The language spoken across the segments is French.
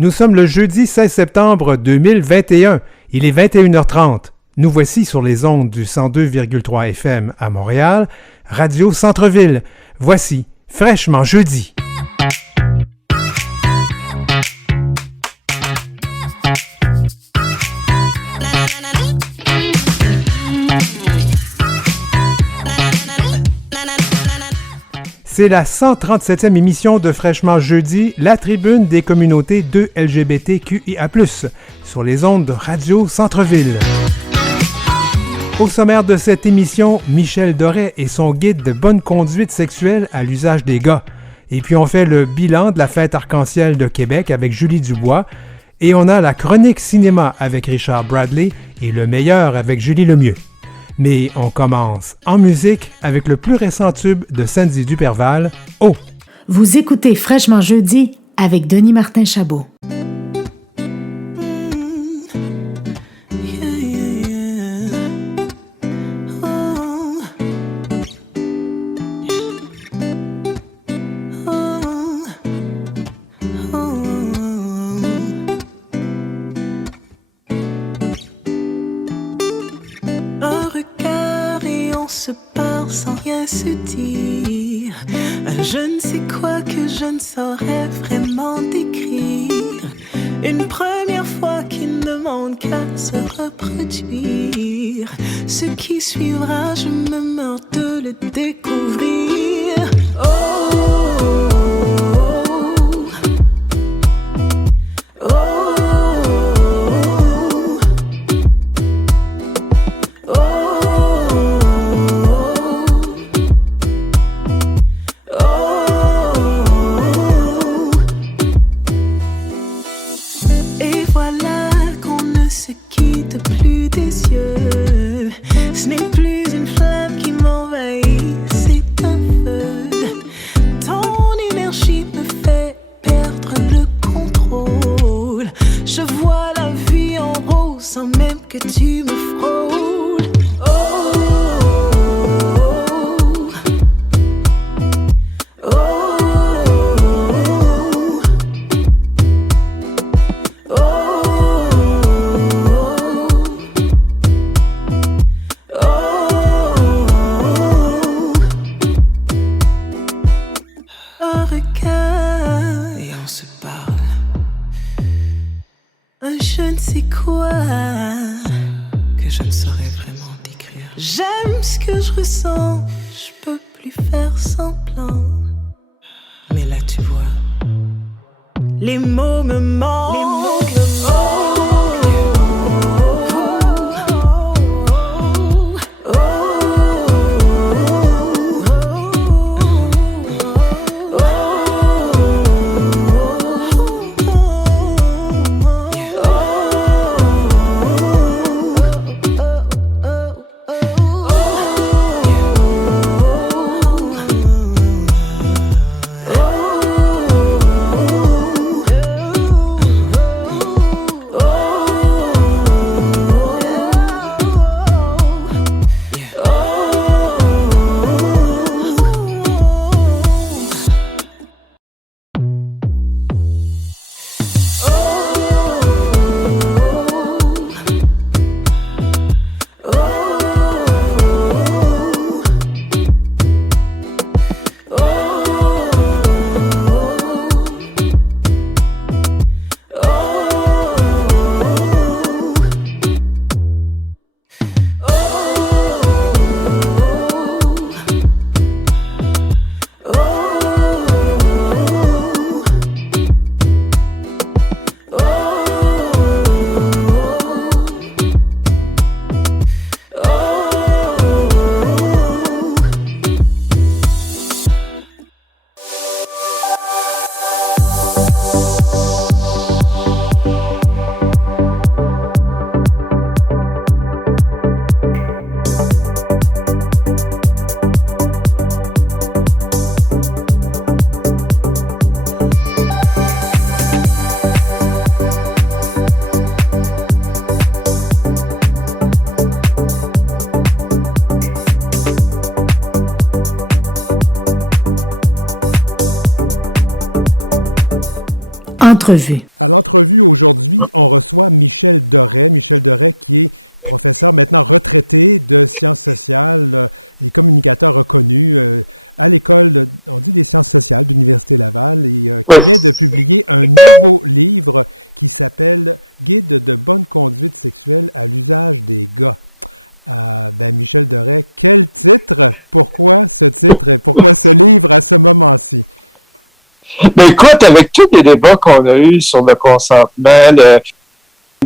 Nous sommes le jeudi 16 septembre 2021. Il est 21h30. Nous voici sur les ondes du 102,3 FM à Montréal, Radio Centre-Ville. Voici Fraîchement Jeudi. C'est la 137e émission de Fraîchement Jeudi, la tribune des communautés de LGBTQIA+, sur les ondes de Radio Centre-Ville. Au sommaire de cette émission, Michel Doré et son guide de bonne conduite sexuelle à l'usage des gars. Et puis on fait le bilan de la fête arc-en-ciel de Québec avec Julie Dubois. Et on a la chronique cinéma avec Richard Bradley et le meilleur avec Julie Lemieux. Mais on commence en musique avec le plus récent tube de Sandy Duperval, « Oh ». Vous écoutez Fraîchement Jeudi avec Denis Martin-Chabot. Je ne sais quoi que je ne saurais vraiment décrire. Une première fois qui ne demande qu'à se reproduire. Ce qui suivra, je me meurs de le découvrir. Oh. Entrevue. Oui. Mais écoute, avec tous les débats qu'on a eus sur le consentement, le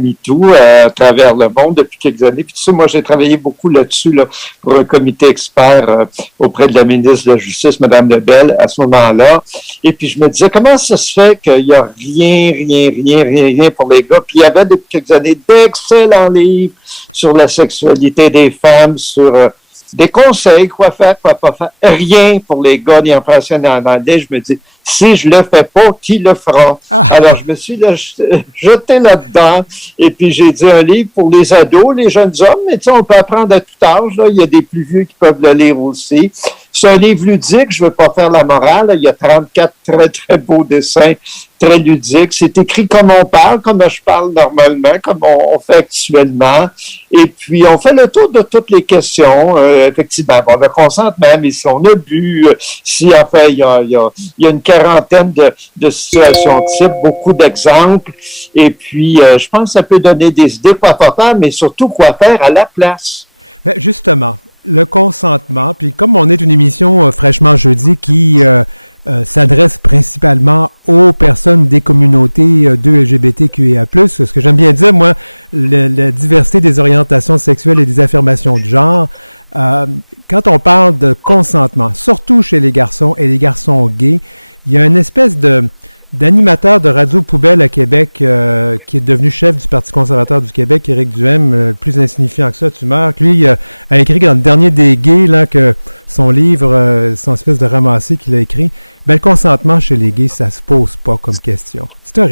MeToo à travers le monde depuis quelques années, puis tu sais, moi j'ai travaillé beaucoup là-dessus là, pour un comité expert auprès de la ministre de la Justice, Mme Lebel, à ce moment-là. Et puis je me disais, comment ça se fait qu'il n'y a rien pour les gars? Puis il y avait depuis quelques années d'excellents livres sur la sexualité des femmes, sur des conseils, quoi faire, quoi pas faire. Rien pour les gars, ni en français, ni en anglais. Je me dis, si je le fais pas, qui le fera? Alors, je me suis là, jeté là-dedans et puis j'ai dit un livre pour les ados, les jeunes hommes, mais tu sais, on peut apprendre à tout âge. Là. Il y a des plus vieux qui peuvent le lire aussi. C'est un livre ludique, je ne veux pas faire la morale. Là. Il y a 34 très, très beaux dessins, très ludiques. C'est écrit comme on parle, comme je parle normalement, comme on fait actuellement. Et puis, on fait le tour de toutes les questions. Effectivement, bon, le consentement, mais si on a bu, si, enfin, il y a une quarantaine de situations types, beaucoup d'exemples. Et puis, je pense que ça peut donner des idées quoi faire, mais surtout quoi faire à la place.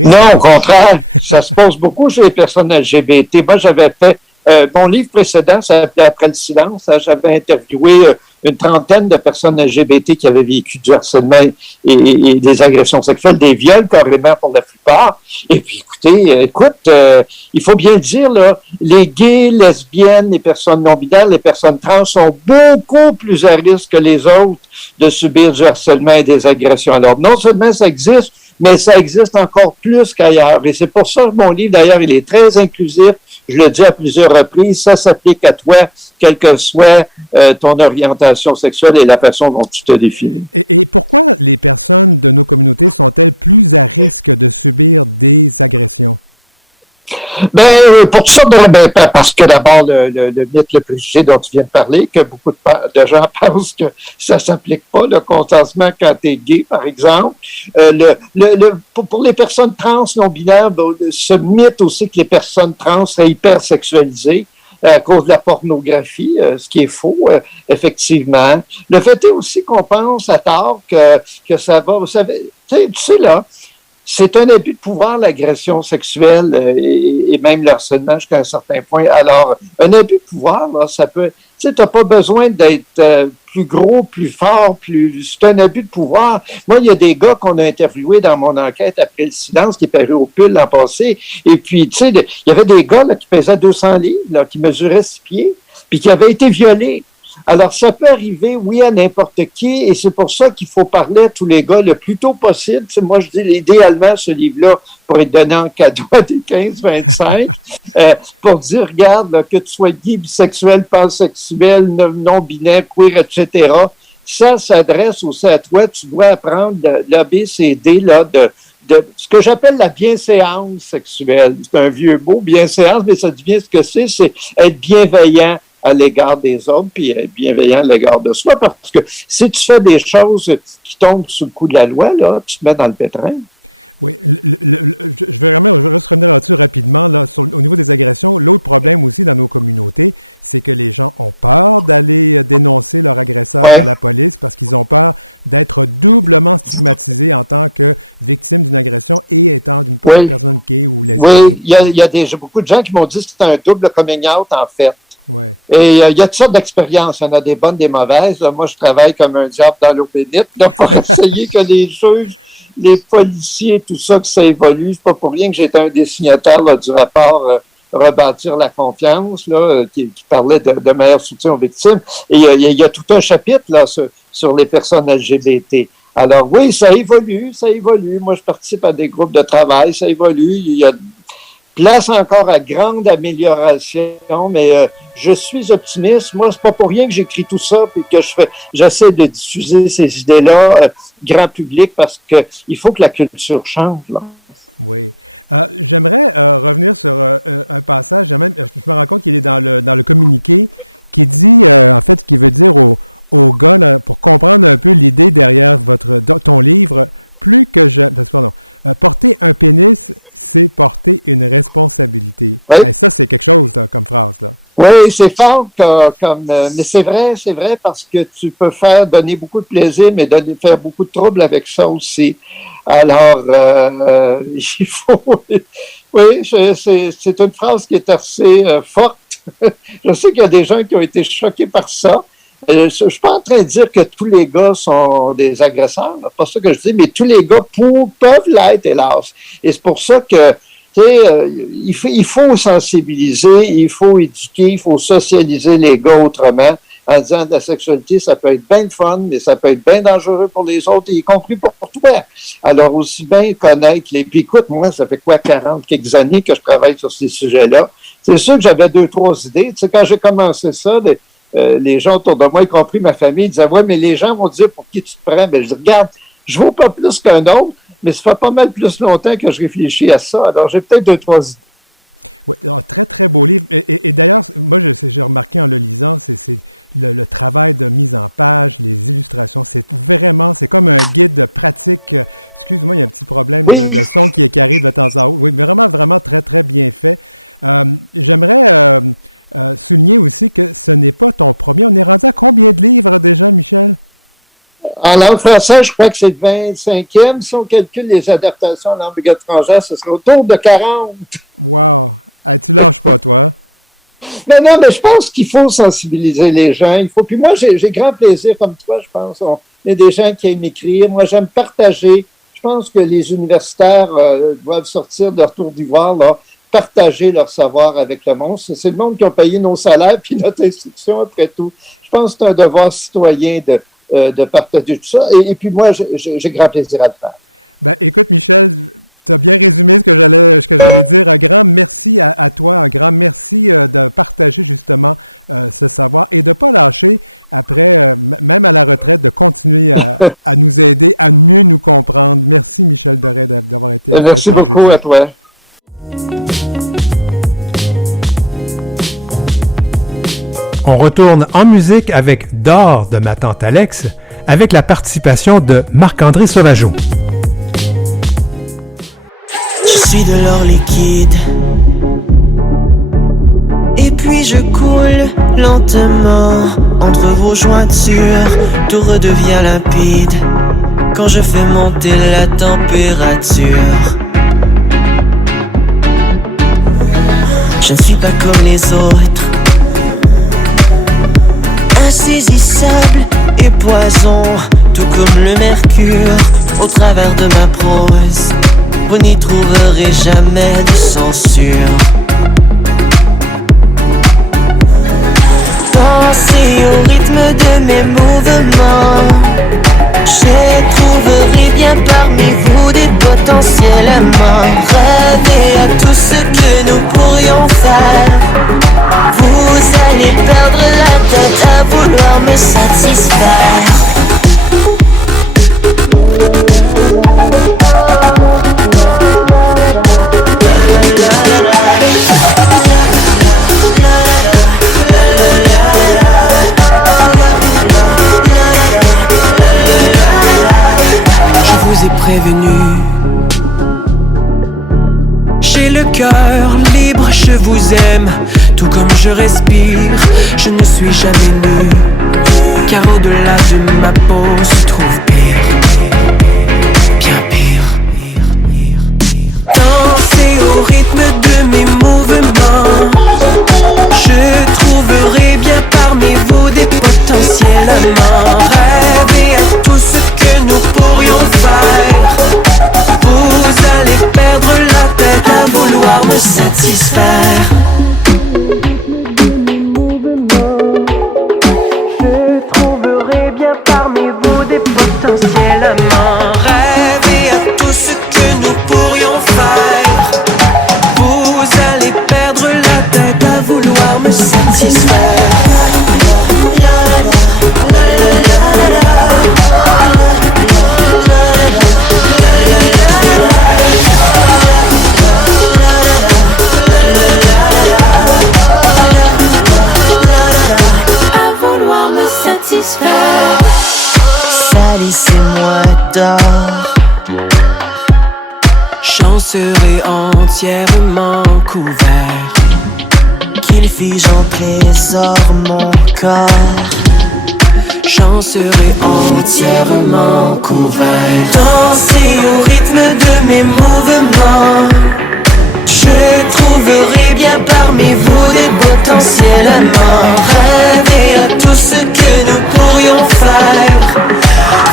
Non, au contraire, ça se pose beaucoup chez les personnes LGBT. Moi, j'avais fait mon livre précédent, ça s'appelait Après le silence. J'avais interviewé une trentaine de personnes LGBT qui avaient vécu du harcèlement et des agressions sexuelles, des viols carrément pour la plupart. Et puis, il faut bien le dire, là, les gays, lesbiennes, les personnes non-binaires, les personnes trans sont beaucoup plus à risque que les autres de subir du harcèlement et des agressions. Alors, non seulement ça existe, mais ça existe encore plus qu'ailleurs. Et c'est pour ça que mon livre, d'ailleurs, il est très inclusif. Je le dis à plusieurs reprises, ça s'applique à toi, quelle que soit ton orientation sexuelle et la façon dont tu te définis. Pour toutes sortes de raisons, parce que d'abord, le mythe, le préjugé dont tu viens de parler, que beaucoup de gens pensent que ça s'applique pas, le consentement quand tu es gay, par exemple. Pour les personnes trans non-binaires, ce mythe aussi que les personnes trans seraient hypersexualisées à cause de la pornographie, ce qui est faux, effectivement. Le fait est aussi qu'on pense à tort que ça va, vous savez, tu sais là, c'est un abus de pouvoir, l'agression sexuelle et même le harcèlement jusqu'à un certain point. Alors, un abus de pouvoir, là, ça peut... Tu sais, t'as pas besoin d'être plus gros, plus fort, plus... C'est un abus de pouvoir. Moi, il y a des gars qu'on a interviewés dans mon enquête après le silence qui est paru au PUL l'an passé. Et puis, tu sais, il y avait des gars là, qui pesaient 200 livres, là, qui mesuraient 6 pieds, puis qui avaient été violés. Alors, ça peut arriver, oui, à n'importe qui, et c'est pour ça qu'il faut parler à tous les gars le plus tôt possible. Tu sais, moi, je dis, idéalement, ce livre-là pourrait être donné en cadeau à des 15-25, pour dire, regarde, là, que tu sois gay, bisexuel, pansexuel, non-binaire, queer, etc., ça s'adresse aussi à toi. Tu dois apprendre l'ABCD, là, de ce que j'appelle la bienséance sexuelle. C'est un vieux mot, bienséance, mais ça devient ce que c'est être bienveillant à l'égard des autres, puis être bienveillant à l'égard de soi, parce que si tu fais des choses qui tombent sous le coup de la loi, là, tu te mets dans le pétrin. Ouais, oui, oui. J'ai beaucoup de gens qui m'ont dit que c'est un double coming out, en fait. Et il y a toutes sortes d'expériences. Il y en a des bonnes, des mauvaises. Là, moi, je travaille comme un diable dans l'eau bénite là, pour essayer que les juges, les policiers, tout ça, que ça évolue. C'est pas pour rien que j'étais un des signataires là, du rapport Rebâtir la confiance, là, qui parlait de meilleur soutien aux victimes. Et il y a tout un chapitre là, sur les personnes LGBT. Alors oui, ça évolue, ça évolue. Moi, je participe à des groupes de travail, ça évolue. Il y a place encore à grande amélioration, mais je suis optimiste. Moi, c'est pas pour rien que j'écris tout ça et que j'essaie de diffuser ces idées-là grand public parce que il faut que la culture change, là. Oui, oui, c'est fort mais c'est vrai parce que tu peux donner beaucoup de plaisir, mais faire beaucoup de troubles avec ça aussi. Alors, il faut, oui, c'est une phrase qui est assez forte. Je sais qu'il y a des gens qui ont été choqués par ça. Je suis pas en train de dire que tous les gars sont des agresseurs, c'est pas ça que je dis, mais tous les gars peuvent l'être, hélas. Et c'est pour ça que tu sais, il faut sensibiliser, il faut éduquer, il faut socialiser les gars autrement en disant que la sexualité, ça peut être bien fun, mais ça peut être bien dangereux pour les autres, y compris pour toi. Alors, aussi bien connaître les... Puis écoute, moi, ça fait quoi, 40 quelques années que je travaille sur ces sujets-là. C'est sûr que j'avais 2, 3 idées. Tu sais, quand j'ai commencé ça, les gens autour de moi, y compris ma famille, disaient « Ouais, mais les gens vont dire pour qui tu te prends. » Mais je dis « Regarde, je ne vaux pas plus qu'un autre. » Mais ça fait pas mal plus longtemps que je réfléchis à ça. Alors, j'ai peut-être 2, 3 idées. Oui, en langue française, je crois que c'est le 25e. Si on calcule les adaptations en langue étrangère, ce serait autour de 40. Mais non, mais je pense qu'il faut sensibiliser les gens. Il faut. Puis moi, j'ai grand plaisir, comme toi, je pense. Il y a des gens qui aiment écrire. Moi, j'aime partager. Je pense que les universitaires doivent sortir de leur tour d'ivoire, là, partager leur savoir avec le monde. C'est le monde qui a payé nos salaires puis notre instruction, après tout. Je pense que c'est un devoir citoyen de partager tout ça. Et puis moi, j'ai grand plaisir à le faire. Merci beaucoup à toi. On retourne en musique avec D'or de ma tante Alex, avec la participation de Marc-André Sauvageau. Je suis de l'or liquide. Et puis je coule lentement entre vos jointures. Tout redevient limpide quand je fais monter la température. Je ne suis pas comme les autres, insaisissable et poison, tout comme le mercure au travers de ma prose. Vous n'y trouverez jamais de censure. Dansez au rythme de mes mouvements. Je trouverai bien parmi vous des potentiels amants. Rêvez à tout ce que nous pourrions faire. Vous allez perdre la tête à vouloir me satisfaire. Je vous ai prévenu. J'ai le cœur libre, je vous aime. Tout comme je respire, je ne suis jamais nu. Car au-delà de ma peau se trouve pire. Bien pire. Dansez au rythme de mes mouvements. Je trouverai bien parmi vous des potentiels amants. Rêvez à tout ce que nous pourrions faire. Vous allez perdre la tête à vouloir me satisfaire. Je trouverai bien parmi vous des potentiels amants. dors. Chanceux et entièrement couvert, qu'il fige en trésor mon corps. Chanceux et entièrement couvert, danser au rythme de mes mouvements. Je trouverai bien parmi vous des potentiels amants. Rêver à tout ce que nous pourrions faire.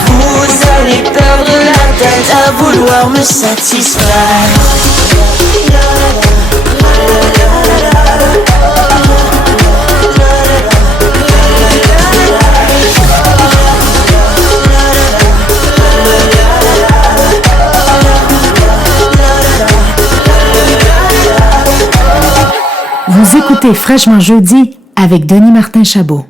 Vous allez perdre la tête à vouloir me satisfaire. Vous écoutez Fraîchement Jeudi avec Denis Martin Chabot.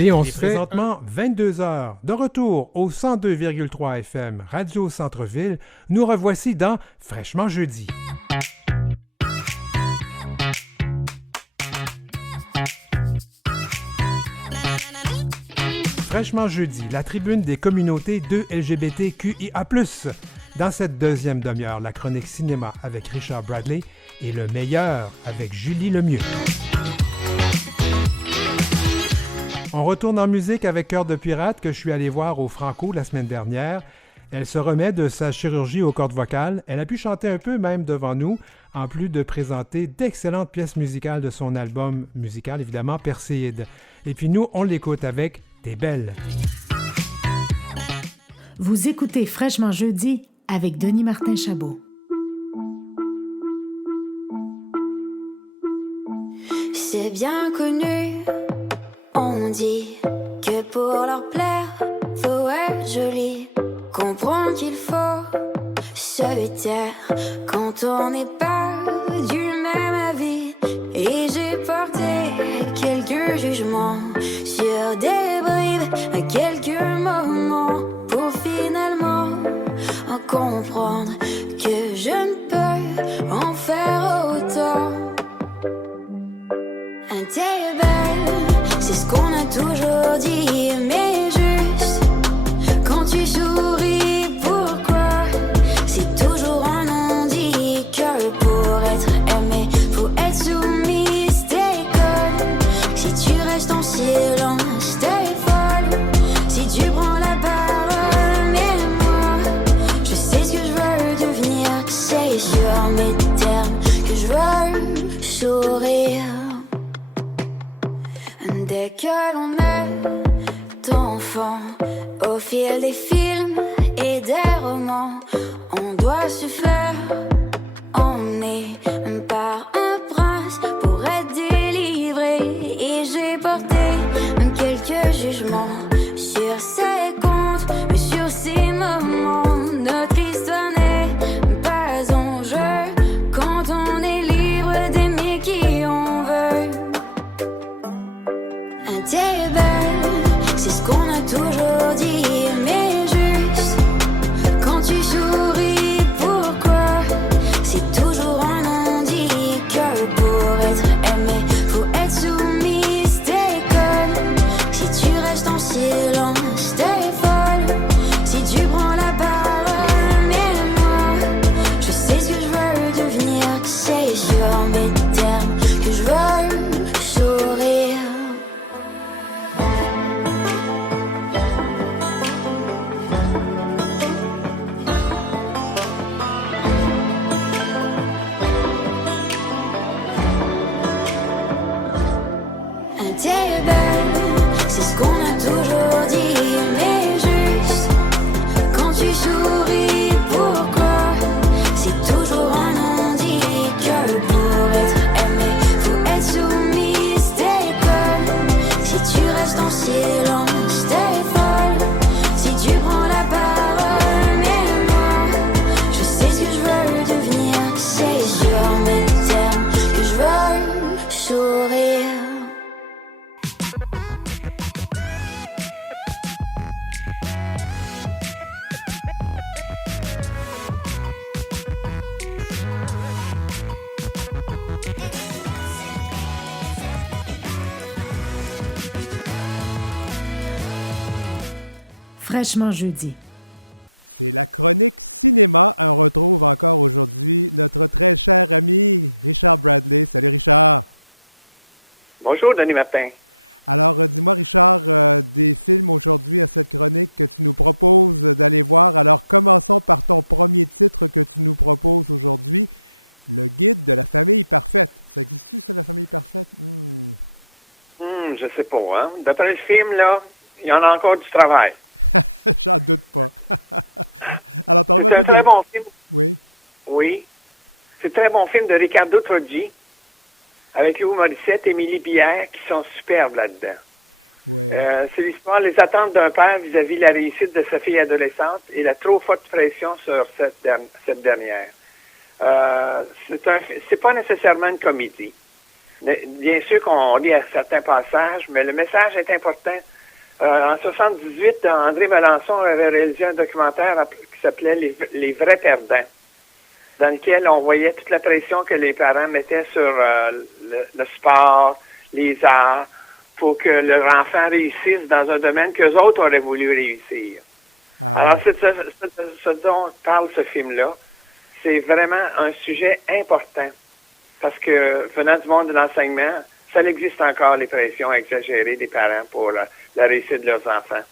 Et on se fait présentement 22 heures. De retour au 102,3 FM Radio Centre-Ville, nous revoici dans Fraîchement Jeudi. Fraîchement Jeudi, la tribune des communautés de LGBTQIA+. Dans cette deuxième demi-heure, la chronique cinéma avec Richard Bradley et le meilleur avec Julie Lemieux. On retourne en musique avec Cœur de pirate que je suis allé voir au Franco la semaine dernière. Elle se remet de sa chirurgie aux cordes vocales. Elle a pu chanter un peu même devant nous, en plus de présenter d'excellentes pièces musicales de son album musical, évidemment, Perséide. Et puis nous, on l'écoute avec T'es belle. Vous écoutez Fraîchement Jeudi avec Denis Martin-Chabot. C'est bien connu, on dit que pour leur plaire, faut être joli. Comprends qu'il faut se taire quand on n'est pas du même avis. Et j'ai porté quelques jugements sur des bribes, quelques moments, pour finalement en comprendre que je ne peux en faire autant. T'es belle, c'est ce qu'on a toujours dit, mais juste quand tu souris, pourquoi? C'est toujours un non-dit que pour être aimé, faut être soumise, t'es conne. Si tu restes en silence, t'es folle. Si tu prends la parole, mais moi, je sais ce que je veux devenir. C'est sur mes termes que je veux sourire. Dès que l'on est enfant, au fil des films et des romans, on doit se faire emmener par un prince pour être délivré. Et j'ai porté quelques jugements sur ses comptes, mais sur ces moments. Notre histoire n'est pas en jeu quand on est libre d'aimer qui on veut. T'es belle, c'est ce qu'on a toujours dit, mais juste quand tu souris, pourquoi? C'est toujours un non-dit que pour être aimé, faut être soumise, t'es conne. Si tu restes en silence, t'es folle. Si tu prends la parole, mais moi, je sais ce que je veux devenir. C'est sur mes termes que je veux sourire. T'es belle, c'est ce qu'on a toujours dit, mais juste quand tu souris, pourquoi? C'est toujours un non-dit que pour être aimé, faut être soumise, t'es conne. Si tu restes en silence, t'es folle. Si tu prends la parole, mais moi, je sais ce que je veux devenir. C'est sur mes termes que je veux sourire. Fraîchement Jeudi. Bonjour, Denis Martin. Je sais pas, hein. D'après le film, là, il y en a encore du travail. C'est un très bon film. Oui. C'est un très bon film de Riccardo Troggi, avec Louis Morissette et Émilie Bière, qui sont superbes là-dedans. C'est l'histoire, les attentes d'un père vis-à-vis de la réussite de sa fille adolescente et la trop forte pression sur cette dernière. C'est pas nécessairement une comédie. Bien sûr qu'on lit à certains passages, mais le message est important. En 78, André Melançon avait réalisé un documentaire qui s'appelait Les vrais perdants, dans lequel on voyait toute la pression que les parents mettaient sur le sport, les arts, pour que leur enfant réussisse dans un domaine qu'eux autres auraient voulu réussir. Alors, c'est ce dont parle ce film-là. C'est vraiment un sujet important. Parce que, venant du monde de l'enseignement, ça existe encore, les pressions exagérées des parents pour la réussite de leurs enfants.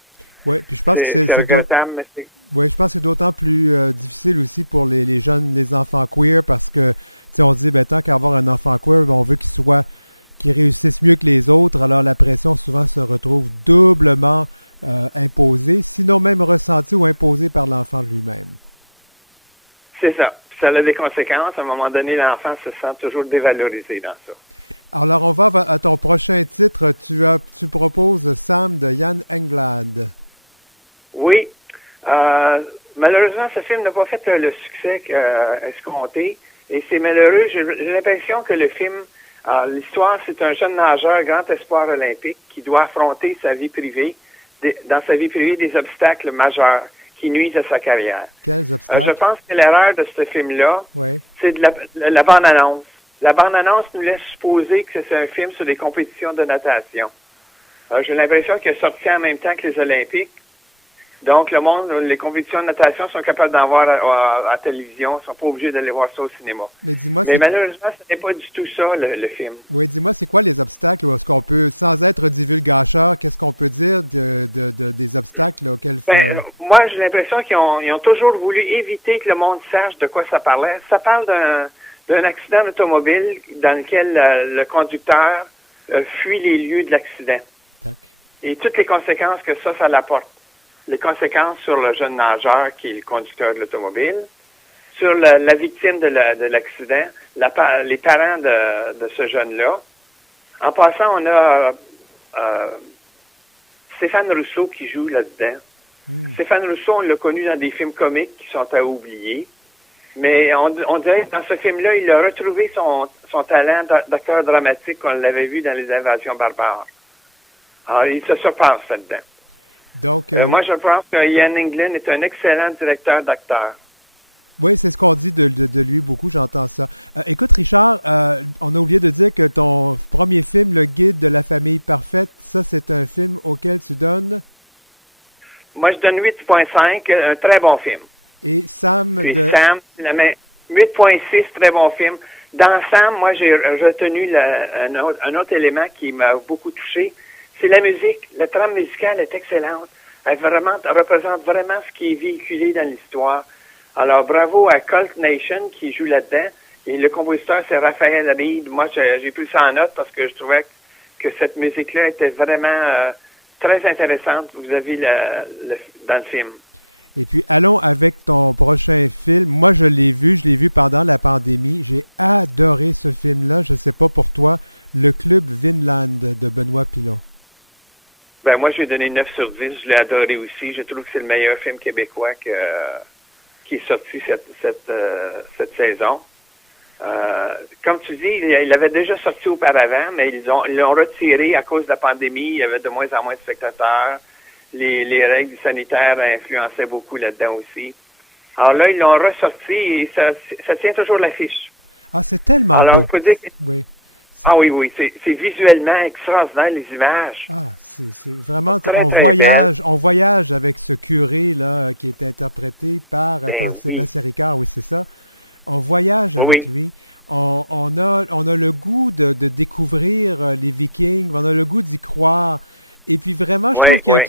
C'est regrettable, mais c'est... C'est ça. Ça a des conséquences. À un moment donné, l'enfant se sent toujours dévalorisé dans ça. Oui. Malheureusement, ce film n'a pas fait le succès escompté. Et c'est malheureux. J'ai l'impression que le film, l'histoire, c'est un jeune nageur, grand espoir olympique, qui doit affronter sa vie privée, dans sa vie privée, des obstacles majeurs qui nuisent à sa carrière. Je pense que l'erreur de ce film-là, c'est de la bande-annonce. La bande-annonce nous laisse supposer que c'est un film sur des compétitions de natation. J'ai l'impression qu'il est sorti en même temps que les Olympiques. Donc, le monde, les compétitions de natation sont capables d'en voir à la télévision, sont pas obligés d'aller voir ça au cinéma. Mais malheureusement, ce n'est pas du tout ça, le film. Ben, moi, j'ai l'impression qu'ils ont toujours voulu éviter que le monde sache de quoi ça parlait. Ça parle d'un accident d'automobile dans lequel le conducteur fuit les lieux de l'accident. Et toutes les conséquences que ça l'apporte. Les conséquences sur le jeune nageur qui est le conducteur de l'automobile, sur la victime de l'accident, les parents de ce jeune-là. En passant, on a Stéphane Rousseau qui joue là-dedans. Stéphane Rousseau, on l'a connu dans des films comiques qui sont à oublier. Mais on dirait que dans ce film-là, il a retrouvé son talent d'acteur dramatique qu'on l'avait vu dans Les Invasions barbares. Alors, il se surpasse là-dedans. Moi, je pense que Ian Englund est un excellent directeur d'acteurs. Moi, je donne 8.5, un très bon film. Puis Sam, 8.6, très bon film. Dans Sam, moi, j'ai retenu un autre élément qui m'a beaucoup touché. C'est la musique. La trame musicale est excellente. Elle représente vraiment ce qui est véhiculé dans l'histoire. Alors, bravo à Cult Nation qui joue là-dedans. Et le compositeur, c'est Raphaël Reed. Moi, j'ai pris ça en note parce que je trouvais que cette musique-là était vraiment très intéressante. Vous avez dans le film. Ben, moi, je lui ai donné 9 sur 10. Je l'ai adoré aussi. Je trouve que c'est le meilleur film québécois qui est sorti cette saison. Comme tu dis, il avait déjà sorti auparavant, mais ils l'ont retiré à cause de la pandémie. Il y avait de moins en moins de spectateurs. Les règles sanitaires influençaient beaucoup là-dedans aussi. Alors là, ils l'ont ressorti et ça tient toujours l'affiche. Alors, il faut dire que... Ah oui, c'est visuellement extraordinaire, les images. Très, très belles. Ben oui. Oui, oui. Oui.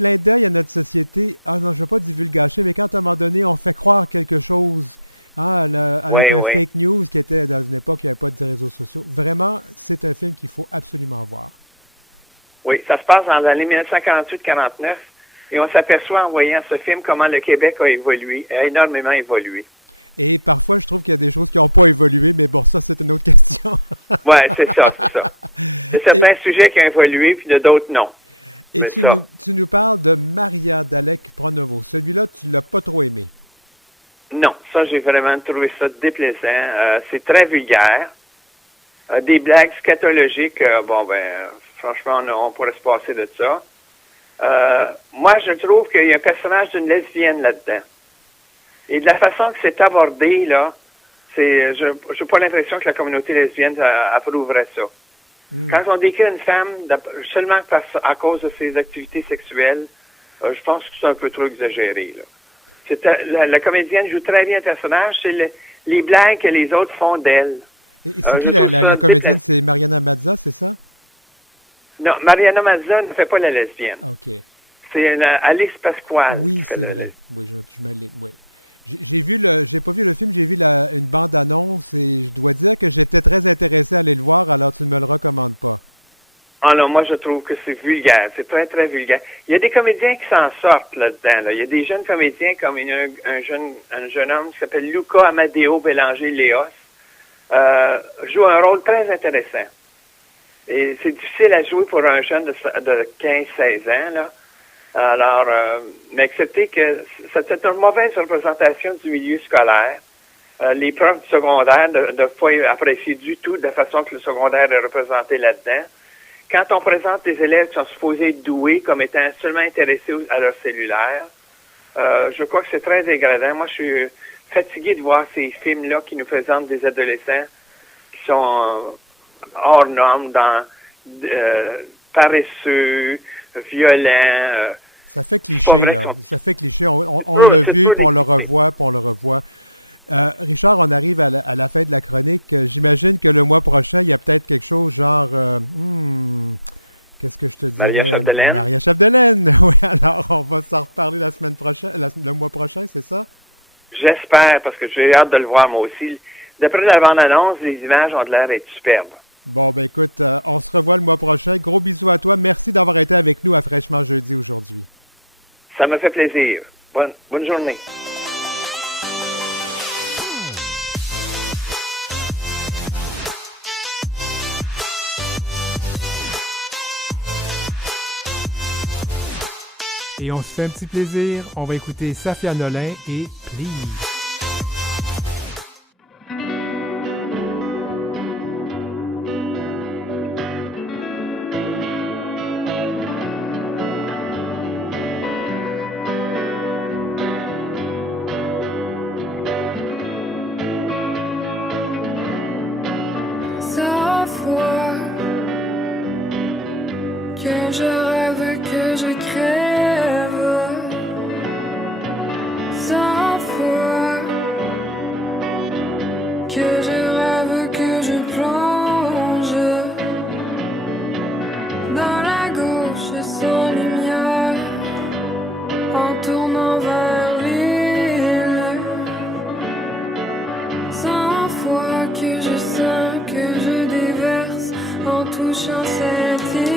Oui, oui. Oui, ça se passe dans l'année 1948-49 et on s'aperçoit en voyant ce film comment le Québec a évolué, a énormément évolué. Ouais, c'est ça, c'est ça. Il y a certains sujets qui ont évolué, puis il y a d'autres non. Mais ça, non. Ça, j'ai vraiment trouvé ça déplaisant. C'est très vulgaire. Des blagues scatologiques, franchement, on pourrait se passer de ça. Moi, je trouve qu'il y a un personnage d'une lesbienne là-dedans. Et de la façon que c'est abordé, là, je n'ai pas l'impression que la communauté lesbienne approuverait ça. Quand on décrit une femme seulement à cause de ses activités sexuelles, je pense que c'est un peu trop exagéré, là. La comédienne joue très bien un personnage, c'est les blagues que les autres font d'elle. Je trouve ça déplacé. Non, Mariana Mazza ne fait pas la lesbienne. C'est Alice Pasquale qui fait la lesbienne. Ah non, moi je trouve que c'est vulgaire, c'est très très vulgaire. Il y a des comédiens qui s'en sortent là-dedans. Là. Il y a des jeunes comédiens comme un jeune homme qui s'appelle Luca Amadeo Bélanger-Léos, joue un rôle très intéressant. Et c'est difficile à jouer pour un jeune de 15-16 ans, là. Alors, mais accepter que c'est une mauvaise représentation du milieu scolaire. Les profs du secondaire ne pas apprécier du tout de la façon que le secondaire est représenté là-dedans. Quand on présente des élèves qui sont supposés être doués comme étant seulement intéressés à leur cellulaire, je crois que c'est très dégradant. Moi, je suis fatigué de voir ces films-là qui nous présentent des adolescents qui sont hors normes, paresseux, violents. C'est pas vrai qu'ils sont... C'est trop décrié. Maria Chapdelaine. J'espère, parce que j'ai hâte de le voir moi aussi. D'après la bande-annonce, les images ont de l'air d'être superbes. Ça me fait plaisir. Bonne journée. Et on se fait un petit plaisir. On va écouter Safia Nolin et Please. Que je rêve, que je crève, 100 fois que je rêve, que je plonge dans la gauche sans lumière, en tournant vers l'île, 100 fois que je sens, que je déverse en touchant cette île.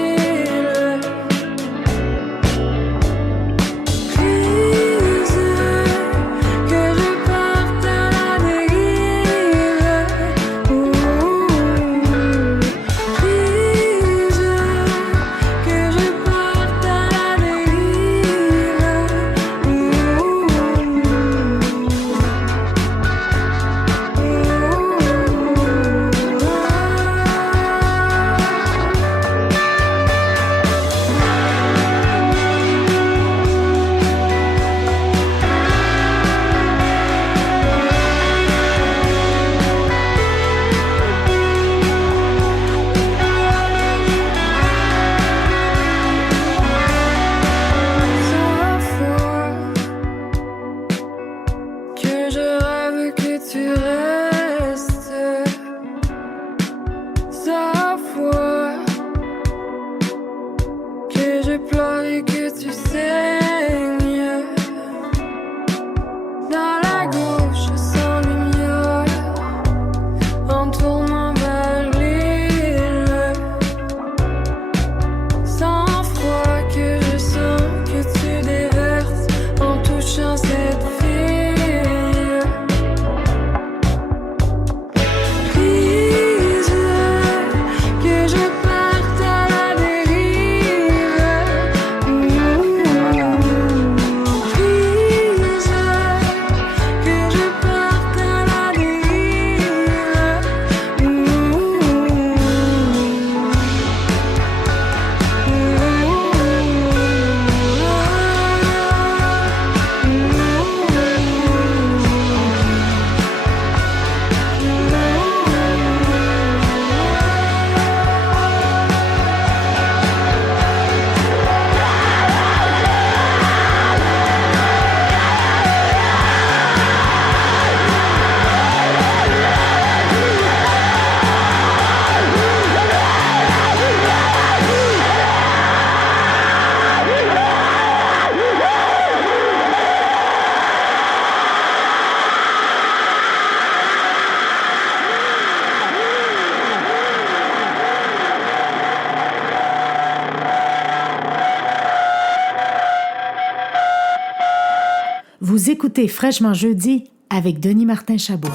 Vous écoutez Fraîchement Jeudi avec Denis Martin Chabot.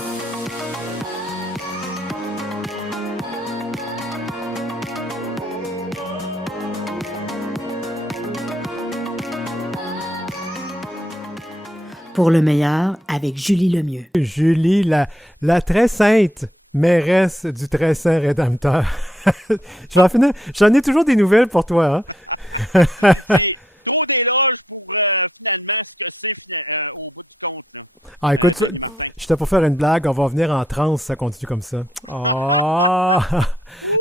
Pour le meilleur, avec Julie Lemieux. Julie, la très sainte mairesse du très saint Rédempteur. Je vais en finir. J'en ai toujours des nouvelles pour toi, hein? Ah, écoute, j'étais pour faire une blague, on va venir en transe, ça continue comme ça. Oh!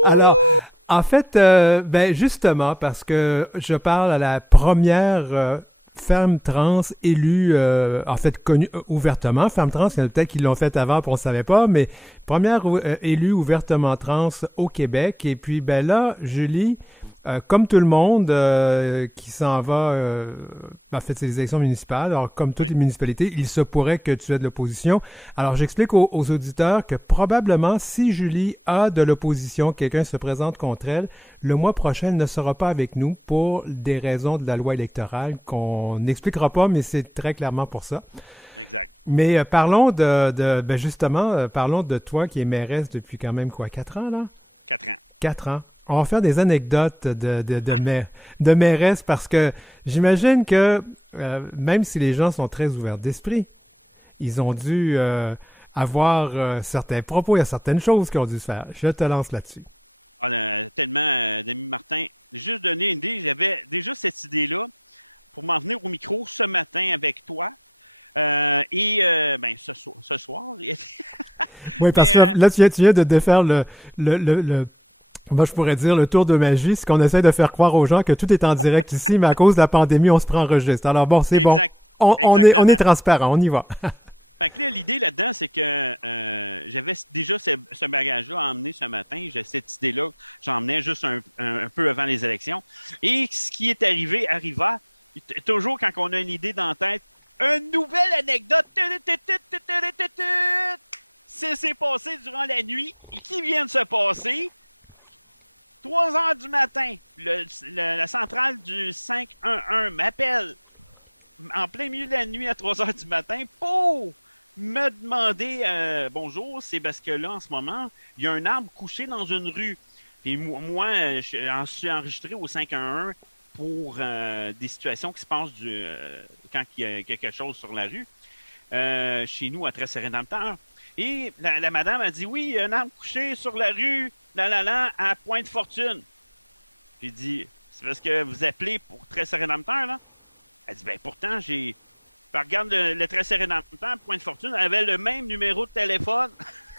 Alors, en fait, ben justement, parce que je parle à la première femme trans élue, en fait connue ouvertement, femme trans, il y en a peut-être qui l'ont fait avant, puis on ne savait pas, mais première élue ouvertement trans au Québec. Et puis, ben là, Julie, comme tout le monde qui s'en va, en fait, c'est les élections municipales. Alors, comme toutes les municipalités, il se pourrait que tu aies de l'opposition. Alors, j'explique aux auditeurs que probablement, si Julie a de l'opposition, quelqu'un se présente contre elle, le mois prochain, elle ne sera pas avec nous pour des raisons de la loi électorale qu'on n'expliquera pas, mais c'est très clairement pour ça. Mais parlons ben justement, parlons de toi qui es mairesse depuis quand même quoi, 4 ans là? 4 ans. On va faire des anecdotes de mairesse parce que j'imagine que même si les gens sont très ouverts d'esprit, ils ont dû avoir certains propos, il y a certaines choses qu'ils ont dû faire. Je te lance là-dessus. Oui, parce que là, tu viens de défaire le moi, je pourrais dire le tour de magie, c'est qu'on essaie de faire croire aux gens que tout est en direct ici, mais à cause de la pandémie, on se prend en registre. Alors bon, c'est bon. On est transparent, on y va.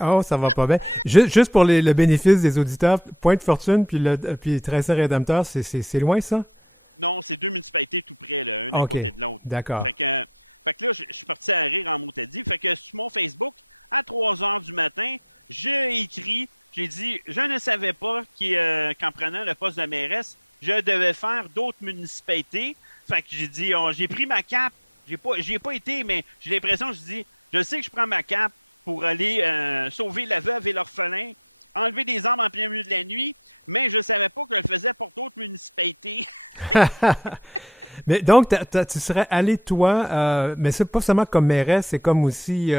Oh, ça va pas bien. Juste pour le bénéfice des auditeurs, Pointe Fortune puis Tracé Rédempteur, c'est loin ça? OK, d'accord. Mais donc, tu serais allé, toi, mais c'est pas seulement comme mairesse, c'est comme aussi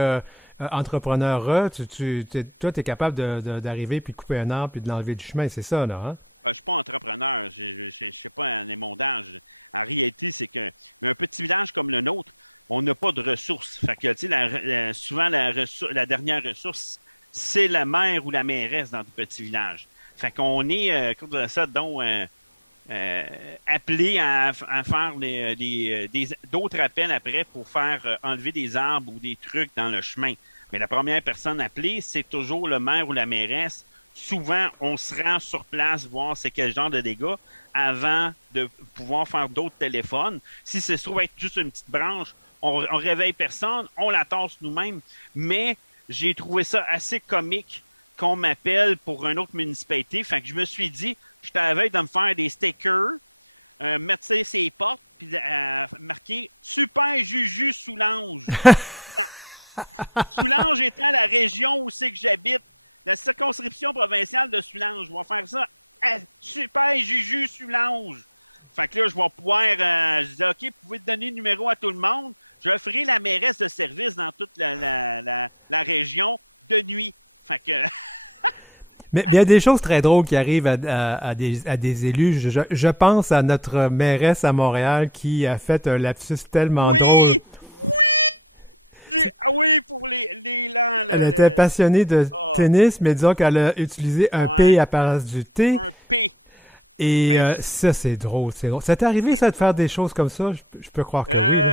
entrepreneur. Toi, tu es capable d'arriver puis de couper un arbre puis de l'enlever du chemin, c'est ça, là, hein? Mais il y a des choses très drôles qui arrivent à des élus. Je pense à notre mairesse à Montréal qui a fait un lapsus tellement drôle. Elle était passionnée de tennis, mais disons qu'elle a utilisé un P à la place du T. Et ça, c'est drôle, c'est drôle. Ça t'est arrivé, ça, de faire des choses comme ça? Je peux croire que oui, là.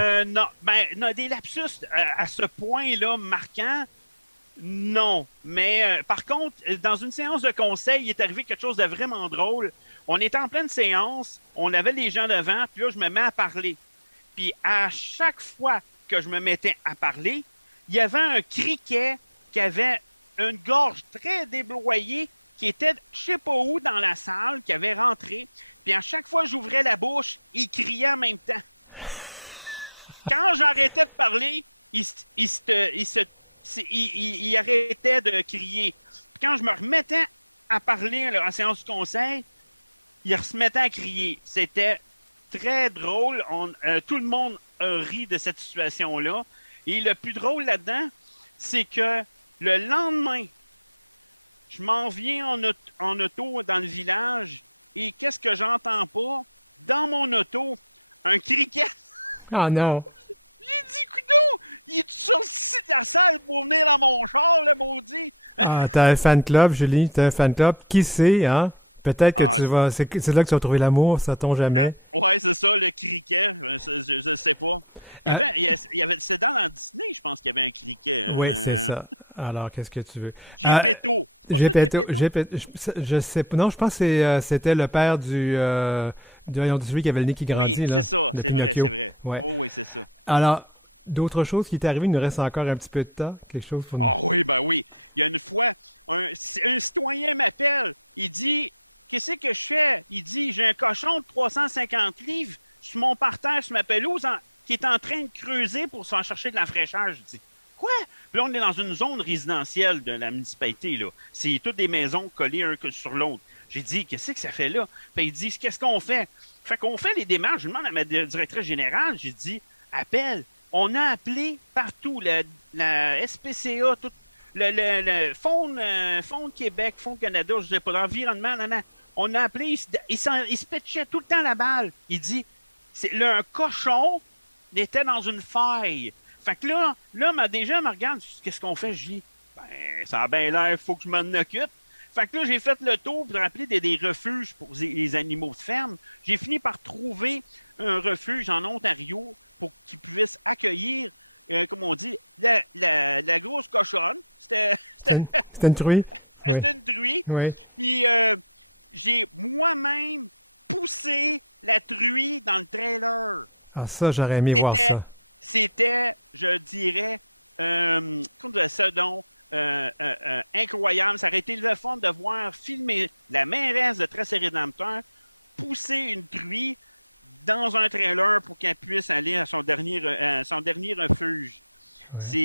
Ah non. Ah, t'as un fan club, Julie, t'as un fan club. Qui sait, hein? Peut-être que tu vas. C'est là que tu vas trouver l'amour, ça tombe jamais. Euh, oui, c'est ça. Alors, qu'est-ce que tu veux? Euh, je sais pas. Non, je pense que c'était le père voyons, de celui qui avait le nez qui grandit, là, le Pinocchio. Ouais. Alors, d'autres choses qui t'est arrivé, il nous reste encore un petit peu de temps. Quelque chose pour nous. C'est une truie? Oui. Oui. Ah, ça, j'aurais aimé voir ça. Ouais.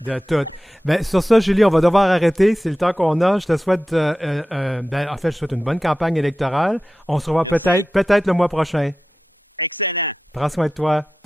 De tout. Ben, sur ça, Julie, on va devoir arrêter. C'est le temps qu'on a. Je te souhaite, ben, en fait, je souhaite une bonne campagne électorale. On se revoit peut-être le mois prochain. Prends soin de toi.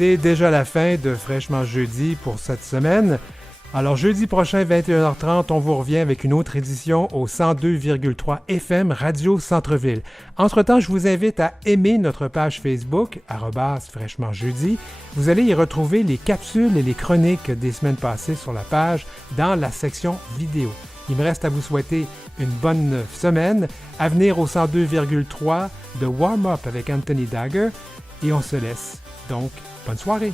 C'est déjà la fin de Fraîchement Jeudi pour cette semaine. Alors jeudi prochain, 21h30, on vous revient avec une autre édition au 102,3 FM Radio Centre-Ville. Entre-temps, je vous invite à aimer notre page Facebook, @fraîchement jeudi. Vous allez y retrouver les capsules et les chroniques des semaines passées sur la page dans la section vidéo. Il me reste à vous souhaiter une bonne semaine, à venir au 102,3 de Warm Up avec Anthony Dagger, et on se laisse. Donc, bonne soirée!